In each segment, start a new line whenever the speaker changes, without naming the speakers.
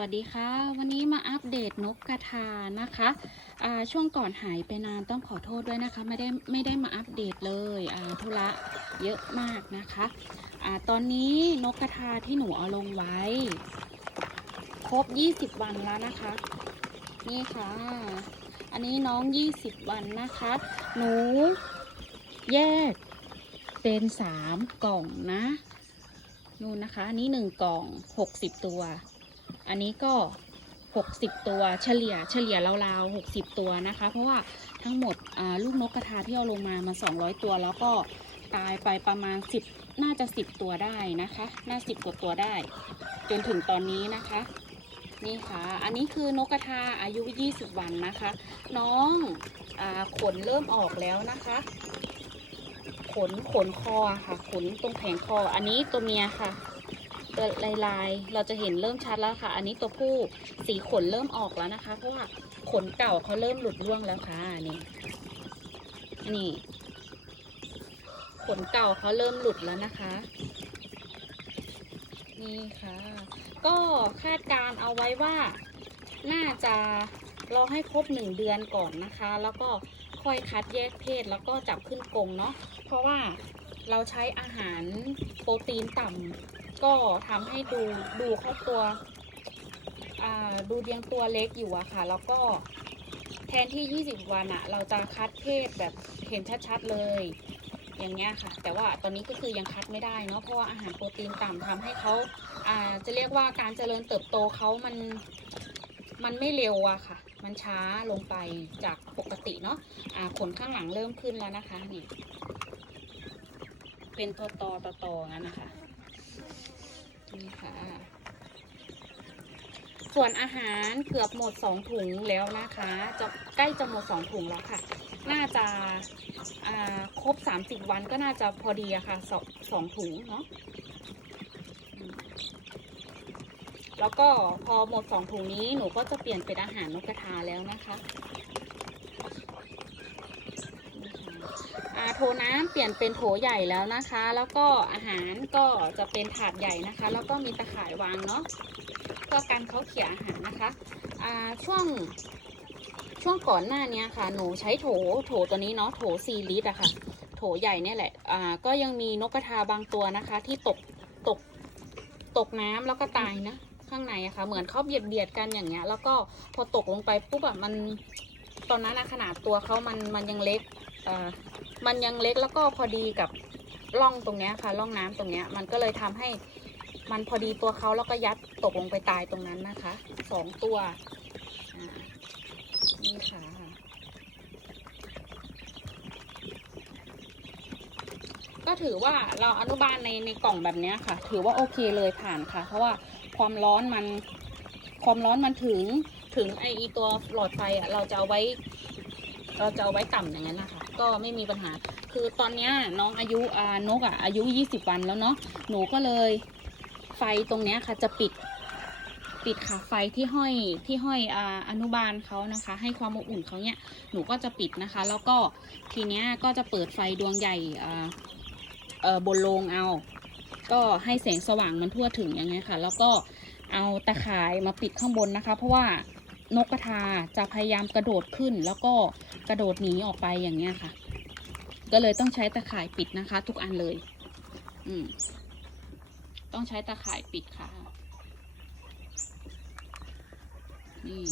วัสดีค่ะ วันนี้มาอัปเดตนกกระทานะคะช่วงก่อนหายไปนานต้องขอโทษด้วยนะคะ ไม่ได้ไม่ได้มาอัปเดตเลยธุระเยอะมากนะคะอ่าตอนนี้นกกระทาที่หนูเอาลงไว้ ครบ 20 วันแล้วนะคะ นี่ค่ะ อันนี้น้อง 20 วันนะคะ หนูแยกเป็น 3 กล่องนะนู่นนะคะ อันนี้ 1 กล่อง 60 ตัว อันนี้ก็ 60 ตัวเฉลี่ยเฉลี่ยราวๆ60 ตัวนะคะ เพราะว่าทั้งหมดลูกนกกระทาที่เอาลงมามา 200 ตัวแล้วก็ตายไปประมาณ 10 น่าจะ 10 ตัวได้นะคะ น่า 10กว่าตัวได้ จนถึงตอนนี้นะคะ นี่ค่ะ อันนี้คือนกกระทาอายุ 20 วันนะคะ น้องอขนเริ่มออกแล้วนะคะ ขนขนคอค่ะ ขนตรงแผงคอ อันนี้ตัวเมียค่ะ ตัวลายลายเราจะเห็นเริ่มชัดแล้วค่ะ อันนี้ตัวผู้สีขนเริ่มออกแล้วนะคะ เพราะว่าขนเก่าเขาเริ่มหลุดร่วงแล้วค่ะนี่นี่ ขนเก่าเขาเริ่มหลุดแล้วนะคะ นี่ค่ะ ก็คาดการเอาไว้ว่า น่าจะรอให้ครบหนึ่งเดือนก่อนนะคะ แล้วก็ค่อยคัดแยกเพศแล้วก็จับขึ้นกรงเนาะเพราะว่าเราใช้อาหารโปรตีนต่ำ ก็ทำให้ดูดูเขาตัวดูเรียงตัวเล็กอยู่อะค่ะ แล้วก็แทนที่ 20 วันอะเราจะคัดเพศแบบเห็นชัดๆเลย อย่างเงี้ยค่ะ แต่ว่าตอนนี้ก็คือยังคัดไม่ได้เนาะเพราะว่าอาหารโปรตีนต่ำทำให้เขาอาจะเรียกว่าการเจริญเติบโตเขามันมันไม่เร็วอะค่ะ มันช้าลงไปจากปกติเนาะอ่าขนข้างหลังเริ่มขึ้นแล้วนะคะนี่เป็นตอตอตอตองั้นนะคะ นี่ค่ะ ส่วนอาหารเกือบหมดสองถุงแล้วนะคะ จะใกล้จะหมดสองถุงแล้วค่ะ น่าจะาครบสามสิบวันก็น่าจะพอดีอะค่ะสองสองถุงเนาะแล้วก็พอหมดสองถุงนี้หนูก็จะเปลี่ยนเป็นอาหารนกกระทาแล้วนะคะ อ่า โถน้ำเปลี่ยนเป็นโถใหญ่แล้วนะคะ แล้วก็อาหารก็จะเป็นถาดใหญ่นะคะ แล้วก็มีตะข่ายวางเนาะเพื่อการเขาเขี่ยอาหารนะคะช่วงช่วงก่อนหน้านี้ค่ะ หนูใช้โถโถตัวนี้เนาะโถสี่ลิตรอะค่ะ โถใหญ่เนี่ยแหละอ่าก็ยังมีนกกระทาบางตัวนะคะ ที่ตกตกตกน้ำแล้วก็ตายนะข้างในอะค่ะเหมือนเขาเบียดเบียดกันอย่างเงี้ย แล้วก็พอตกลงไปปุ๊บอะมันตอนนั้นอะขนาดตัวเขามันมันยังเล็ก มันยังเล็กแล้วก็พอดีกับร่องตรงเนี้ยค่ะร่องน้ำตรงเนี้ย มันก็เลยทำให้มันพอดีตัวเขาแล้วก็ยัดตกลงไปตายตรงนั้นนะคะสองตัวนี่ค่ะก็ถือว่าเราอนุบาลในในกล่องแบบนี้ค่ะ ถือว่าโอเคเลยผ่านค่ะ เพราะว่าความร้อนมันความร้อนมันถึงถึงไออีตัวหลอดไฟอะเราจะเอาไว้ เราจะเอาไว้ต่ำอย่างนั้นนะคะก็ไม่มีปัญหา คือตอนนี้น้องอายุอานกอะอายุ 20 วันแล้วเนาะหนูก็เลยไฟตรงเนี้ยค่ะจะปิดปิดค่ะไฟที่ห้อยที่ห้อยออนุบาลเขานะคะ ให้ความอบอุ่นเขาเนี่ยหนูก็จะปิดนะคะ แล้วก็ทีเนี้ยก็จะเปิดไฟดวงใหญ่บนโรงเอา ก็ให้แสงสว่างมันทั่วถึงอย่างเงี้ยค่ะ แล้วก็เอาตะข่ายมาปิดข้างบนนะคะ เพราะว่า นกกระทาจะพยายามกระโดดขึ้น แล้วก็กระโดดหนีออกไปอย่างเงี้ยค่ะ ก็เลยต้องใช้ตะข่ายปิดนะคะ ทุกอันเลย อืม ต้องใช้ตะข่ายปิดค่ะ นี่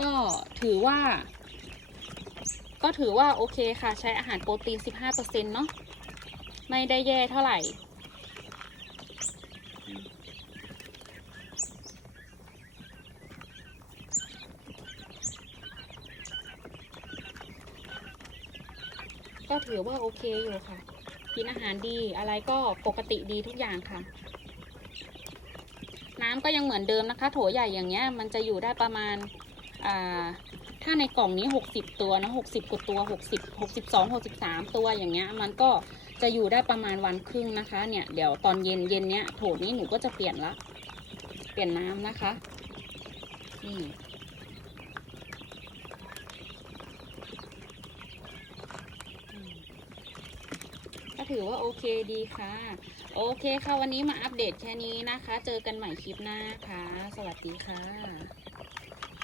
ก็ถือว่า ก็ถือว่าโอเคค่ะ ใช้อาหารโปรตีน 15%เนาะไม่ได้แย่เท่าไหร่ ก็ถือว่าโอเคอยู่ค่ะ กินอาหารดีอะไรก็ปกติดีทุกอย่างค่ะ น้ำก็ยังเหมือนเดิมนะคะ โถใหญ่อย่างเงี้ย มันจะอยู่ได้ประมาณอ่าถ้าในกล่องนี้ 60 ตัวนะ60กว่าตัว 60 62 63 ตัวอย่างเงี้ย มันก็จะอยู่ได้ประมาณวันครึ่งนะคะ เนี่ย เดี๋ยวตอนเย็นเย็นเนี้ยโถนี้หนูก็จะเปลี่ยนละ เปลี่ยนน้ำนะคะ นี่ อืมก็ ถือว่าโอเคดีค่ะ โอเคค่ะวันนี้มาอัปเดตแค่นี้นะคะ เจอกันใหม่คลิปหน้าค่ะ สวัสดีค่ะ